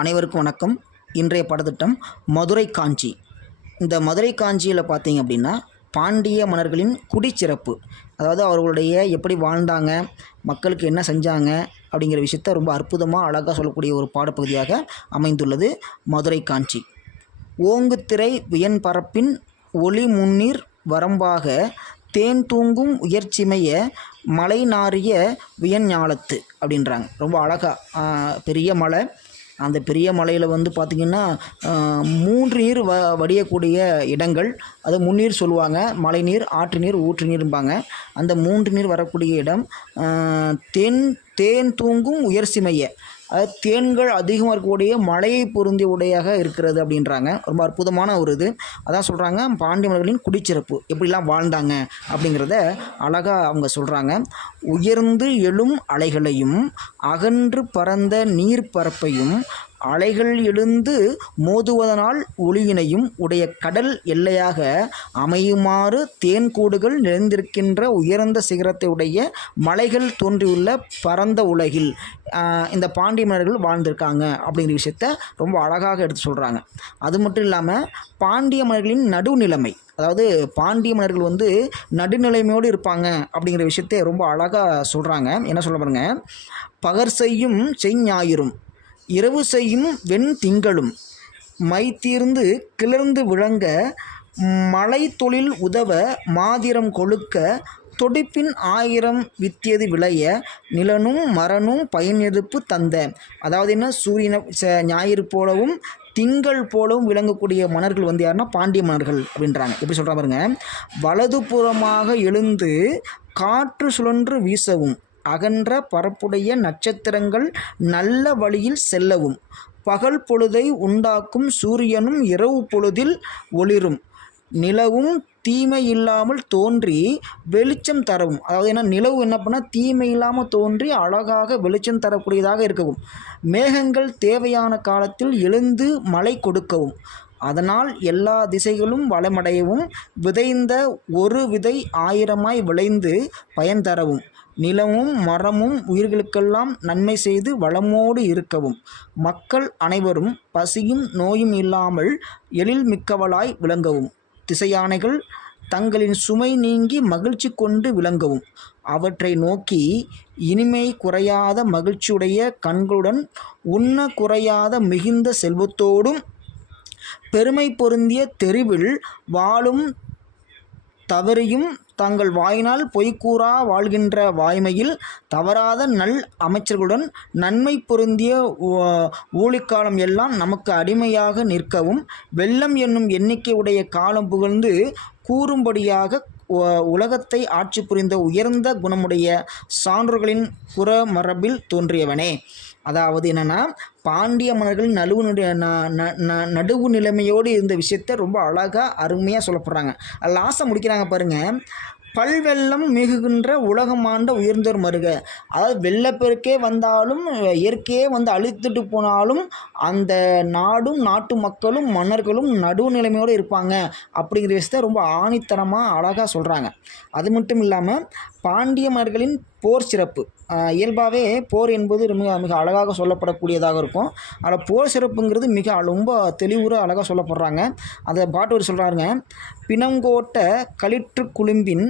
அனைவருக்கும் வணக்கம். இன்றைய பாடத்திட்டம் மதுரை காஞ்சி. இந்த மதுரை காஞ்சியில் பார்த்தீங்க அப்படின்னா பாண்டிய மன்னர்களின் குடிச்சிறப்பு, அதாவது அவர்களுடைய எப்படி வாழ்ந்தாங்க, மக்களுக்கு என்ன செஞ்சாங்க அப்படிங்கிற விஷயத்த ரொம்ப அற்புதமாக அழகாக சொல்லக்கூடிய ஒரு பாடப்பகுதியாக அமைந்துள்ளது மதுரை காஞ்சி. ஓங்குத்திரை வியன் பரப்பின் ஒளி முன்னீர் வரம்பாக தேன் தூங்கும் உயர்ச்சிமைய மலை நாரிய வியஞ்ஞாலத்து அப்படின்றாங்க. ரொம்ப அழகாக பெரிய மலை, அந்த பெரிய மலையில் பார்த்திங்கன்னா 3 நீர் வடியக்கூடிய இடங்கள், அது முன்னீர் சொல்லுவாங்க. மழை நீர், ஆற்று நீர், ஊற்று நீர்பாங்க. அந்த 3 நீர் வரக்கூடிய இடம் தேன் தூங்கும் உயர்சிமைய, அதாவது தேன்கள் அதிகமாக இருக்கக்கூடிய மழையை பொருந்திய உடையாக இருக்கிறது அப்படின்றாங்க. ரொம்ப அற்புதமான ஒரு இது. அதான் சொல்கிறாங்க பாண்டிய மன்னர்களின் குடிச்சிறப்பு, எப்படிலாம் வாழ்ந்தாங்க அப்படிங்கிறத அழகாக அவங்க சொல்கிறாங்க. உயர்ந்து எழும் அலைகளையும் அகன்று பரந்த நீர்ப்பரப்பையும் அலைகள் எழுந்து மோதுவதனால் ஒளியினையும் உடைய கடல் எல்லையாக அமையுமாறு தேன்கூடுகள் நிறைந்திருக்கின்ற உயர்ந்த சிகரத்தை உடைய மலைகள் தோன்றியுள்ள பரந்த உலகில் இந்த பாண்டிய மன்னர்கள் வாழ்ந்திருக்காங்க அப்படிங்கிற விஷயத்த ரொம்ப அழகாக எடுத்து சொல்கிறாங்க. அது மட்டும் இல்லாமல் பாண்டிய மன்னர்களின் நடுநிலைமை, அதாவது பாண்டிய மன்னர்கள் நடுநிலைமையோடு இருப்பாங்க அப்படிங்கிற விஷயத்தை ரொம்ப அழகாக சொல்கிறாங்க. என்ன சொல்ல பாருங்க, பகர் செய்யும் செஞ்ஞாயிறும் இரவு செய்யும் வெண் திங்களும் மைத்தீர்ந்து கிளர்ந்து விளங்க மலை தொழில் உதவ மாதிரம் கொழுக்க தொடிப்பின் 1000 வித்தியது விளைய நிலனும் மரனும் பயன் எதிர்ப்பு தந்த. அதாவது என்ன, சூரியனை ஞாயிறு போலவும் திங்கள் போலவும் விளங்கக்கூடிய மன்னர்கள் யாருன்னா பாண்டிய மன்னர்கள் அப்படின்றாங்க. எப்படி சொல்கிற பாருங்க, வலதுபுறமாக எழுந்து காற்று சுழன்று வீசவும் அகன்ற பரப்புடைய நட்சத்திரங்கள் நல்ல வழியில் செல்லவும் பகல் பொழுதை உண்டாக்கும் சூரியனும் இரவு பொழுதில் ஒளிரும் நிலவும் தீமை இல்லாமல் தோன்றி வெளிச்சம் தரவும். அதாவது என்ன, நிலவு என்ன பண்ணால் தீமை இல்லாமல் தோன்றி அழகாக வெளிச்சம் தரக்கூடியதாக இருக்கவும், மேகங்கள் தேவையான காலத்தில் எழுந்து மழை கொடுக்கவும், அதனால் எல்லா திசைகளும் வளமடையவும் விதைந்த ஒரு விதை 1000ஆய் விளைந்து பயன் தரவும் நிலமும் மரமும் உயிர்களுக்கெல்லாம் நன்மை செய்து வளமோடு இருக்கவும் மக்கள் அனைவரும் பசியும் நோயும் இல்லாமல் எழில் மிக்கவளாய் விளங்கவும் திசையானைகள் தங்களின் சுமை நீங்கி மகிழ்ச்சி கொண்டு விளங்கவும் அவற்றை நோக்கி இனிமை குறையாத மகிழ்ச்சியுடைய கண்களுடன் உண்ண குறையாத மிகுந்த செல்வத்தோடும் பெருமை பொருந்திய தெருவில் வாழும் தவறியும் தங்கள் வாயினால் பொய்கூறா வாழ்கின்ற வாய்மையில் தவறாத நல் அமைச்சர்களுடன் நன்மை பொருந்திய ஊழிக்காலம் எல்லாம் நமக்கு அடிமையாக நிற்கவும் வெள்ளம் என்னும் எண்ணிக்கை உடைய காலம் புகழ்ந்து கூறும்படியாக உலகத்தை ஆட்சி புரிந்த உயர்ந்த குணமுடைய சான்றோர்களின் புறமரபில் தோன்றியவனே. அதாவது என்னென்னா, பாண்டிய மன்னர்கள் நடுவு நிலைமையோடு இருந்த விஷயத்த ரொம்ப அழகாக அருமையாக சொல்லப்படுறாங்க. லாஸ்ட்டாக முடிக்கிறாங்க பாருங்கள், பல்வெள்ளம் மிகுகின்ற உலகமாண்ட உயர்ந்தோர் மருக. அதாவது வெள்ளப்பெருக்கே வந்தாலும் இயற்கையே அழித்துட்டு போனாலும் அந்த நாடும் நாட்டு மக்களும் மன்னர்களும் நடுநிலைமையோடு இருப்பாங்க அப்படிங்கிற விஷயத்த ரொம்ப ஆணித்தரமாக அழகாக சொல்கிறாங்க. அது மட்டும் இல்லாமல் பாண்டிய மன்னர்களின் போர் சிறப்பு, இயல்பாகவே போர் என்பது மிக மிக அழகாக சொல்லப்படக்கூடியதாக இருக்கும். அதில் போர் சிறப்புங்கிறது ரொம்ப தெளிவுற அழகாக சொல்லப்படுறாங்க. அதை பாட்டு சொல்கிறாருங்க, பிணங்கோட்ட களிற்று குழும்பின்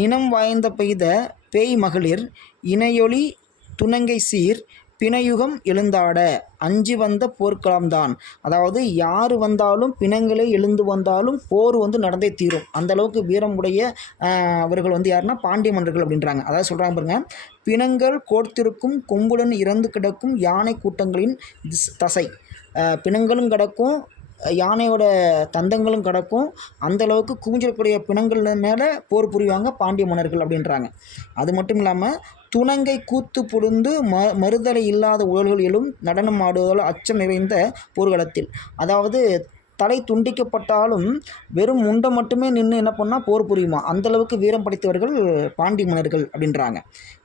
நினம் வாய்ந்த பெய்த பேய் மகளிர் இணையொளி துணங்கை சீர் பிணையுகம் எழுந்தாட அஞ்சு வந்த போர்க்களம்தான். அதாவது யார் வந்தாலும் பிணங்களே எழுந்து வந்தாலும் போர் நடந்தே தீரும். அந்தளவுக்கு வீரம் உடைய அவர்கள் யாருன்னா பாண்டிய மன்னர்கள் அப்படின்றாங்க. அதாவது சொல்கிறாங்க பாருங்க, பிணங்கள் கோர்த்திருக்கும் கொம்புடன் இறந்து கிடக்கும் யானை கூட்டங்களின் தசை, பிணங்களும் கிடக்கும், யானையோட தந்தங்களும் கிடக்கும், அந்தளவுக்கு குவிஞ்சிடக்கூடிய பிணங்கள் மேலே போர் புரிவாங்க பாண்டிய மன்னர்கள் அப்படின்றாங்க. அது மட்டும் இல்லாமல் துணங்கை கூத்து புழுந்து மறுதலை இல்லாத உழல்கள் எழும் நடனம் ஆடுவதால் அச்சம் நிறைந்த போர்க்களத்தில். அதாவது தலை துண்டிக்கப்பட்டாலும் வெறும் முண்டை மட்டுமே நின்று என்ன பண்ணால் போர் புரியுமா, அந்தளவுக்கு வீரம் படைத்தவர்கள் பாண்டிய மன்னர்கள் அப்படின்றாங்க.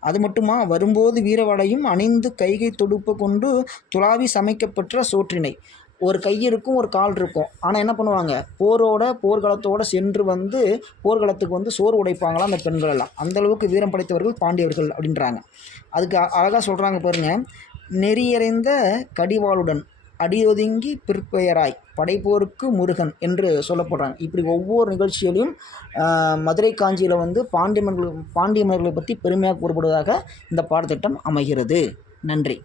அது மட்டுமா, வரும்போது வீரவடையும் அணிந்து கைகை தொடுப்பு கொண்டு துளாவி சமைக்கப்பெற்ற சோற்றினை. ஒரு கை இருக்கும், ஒரு கால் இருக்கும், ஆனால் என்ன பண்ணுவாங்க, போர்க்களத்தோடு சென்று போர்க்களத்துக்கு சோறு உடைப்பாங்களாம் அந்த பெண்கள் எல்லாம். அந்தளவுக்கு வீரம் படைத்தவர்கள் பாண்டியவர்கள் அப்படின்றாங்க. அதுக்கு அழகாக சொல்கிறாங்க பாருங்கள், நெறியறைந்த கடிவாளுடன் அடியொதுங்கி பிற்பெயராய் படைப்போருக்கு முருகன் என்று சொல்லப்படுறாங்க. இப்படி ஒவ்வொரு நிகழ்ச்சியிலையும் மதுரை காஞ்சியில் வந்து பாண்டிய மன்னர்களை பற்றி பெருமையாக கூறப்படுவதாக இந்த பாடத்திட்டம் அமைகிறது. நன்றி.